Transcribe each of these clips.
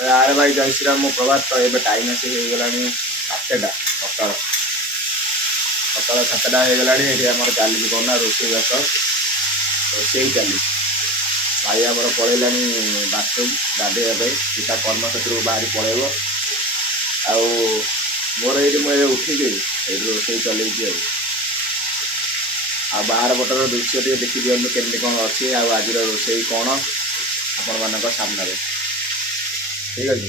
ଆରେ ଭାଇ ଜୟ ଶ୍ରୀରାମ ମୁଁ ପ୍ରଭାତ। ତ ଏବେ ଟାଇମ୍ ଆସି ହେଇଗଲାଣି 7ଟା ସକାଳ 7ଟା ହେଇଗଲାଣି। ଏଠି ଆମର ଚାଲିଛି କ'ଣ ନା ରୋଷେଇବାସ ରୋଷେଇ ଚାଲିଛି। ଭାଇ ଆମର ପଳେଇଲାଣି ବାଥରୁମ୍ ଗାଧୋଇବା ପାଇଁ, ସେ ତା କର୍ମକ୍ଷେତ୍ରକୁ ବାହାରି ପଳେଇବ। ଆଉ ମୋର ଏଇଠି ମୁଁ ଏବେ ଉଠିକି ଏଇଠି ରୋଷେଇ ଚଲେଇଛି। ଆଉ ବାହାର ପଟର ଦୃଶ୍ୟ ଟିକେ ଦେଖି ଦିଅନ୍ତୁ କେମିତି କ'ଣ ଅଛି, ଆଉ ଆଜିର ରୋଷେଇ କ'ଣ ଆପଣମାନଙ୍କ ସାମ୍ନାରେ। ଠିକ୍ ଅଛି,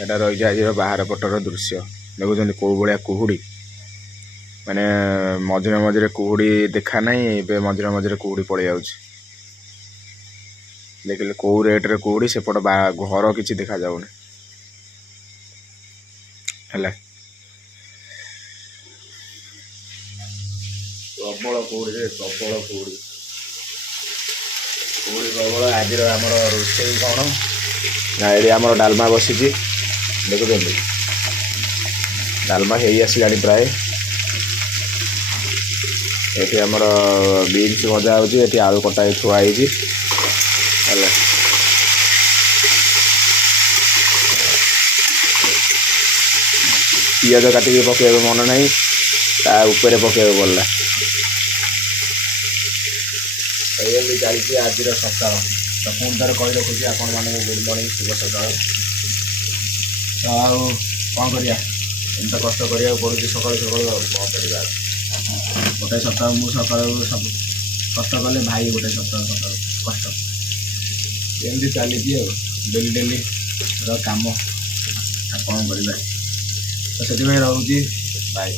ଏଇଟା ରହିଛି ଆଜିର ବାହାର ପଟର ଦୃଶ୍ୟ। ଦେଖୁଛନ୍ତି କେଉଁ ଭଳିଆ କୁହୁଡ଼ି, ମାନେ ମଝିରେ ମଝିରେ କୁହୁଡ଼ି ଦେଖା ନାହିଁ, ଏବେ ମଝିରେ ମଝିରେ କୁହୁଡ଼ି ପଳେଇ ଯାଉଛି। ଦେଖିଲେ କେଉଁ ରେଟ୍ରେ କୁହୁଡ଼ି, ସେପଟ ଘର କିଛି ଦେଖାଯାଉନି ହେଲା। ପ୍ରବଳ କୁହୁଡ଼ି, ପ୍ରବଳ କୁହୁଡ଼ି ପ୍ରବଳ। ଆଜିର ଆମର ରୋଷେଇ କ'ଣ ନା, ଏଠି ଆମର ଡାଲମା ବସିଛି ଦେଖୁଛନ୍ତି। ଡାଲମା ହେଇ ଆସିଲାଣି ପ୍ରାୟ। ଏଠି ଆମର ବିନ୍ସ ଭଜା ହେଉଛି, ଏଠି ଆଳୁ କଟା ହେଇ ଥୁଆ ହେଇଛି ହେଲା। ପିଆଜ କାଟିକି ପକାଇବାକୁ ମନେ ନାହିଁ, ତା ଉପରେ ପକାଇବାକୁ ପଡ଼ିଲା। ଏମିତି ଚାଲିଛି ଆଜିର ସକାଳ। ତ ପୁଣି ଥରେ କହି ରଖୁଛି ଆପଣମାନଙ୍କୁ ଗୁଡ଼୍ ମର୍ଣ୍ଣିଂ, ଶୁଭ ସକାଳ। ତ ଆଉ କ'ଣ କରିବା, ଏମିତି ତ କଷ୍ଟ କରିବାକୁ ପଡ଼ୁଛି ସକାଳୁ ସକାଳୁ। ଆଉ କ'ଣ କରିବା, ଗୋଟେ ସପ୍ତାହ ମୁଁ ସକାଳୁ ସବୁ କଷ୍ଟ କଲେ ଭାଇ ଗୋଟେ ସପ୍ତାହ ସକାଳୁ କଷ୍ଟ। ଏମିତି ଚାଲିଛି ଆଉ ଡେଲିର କାମ। ଆଉ କ'ଣ କରିବା, ତ ସେଥିପାଇଁ ରହୁଛି ବାଏ।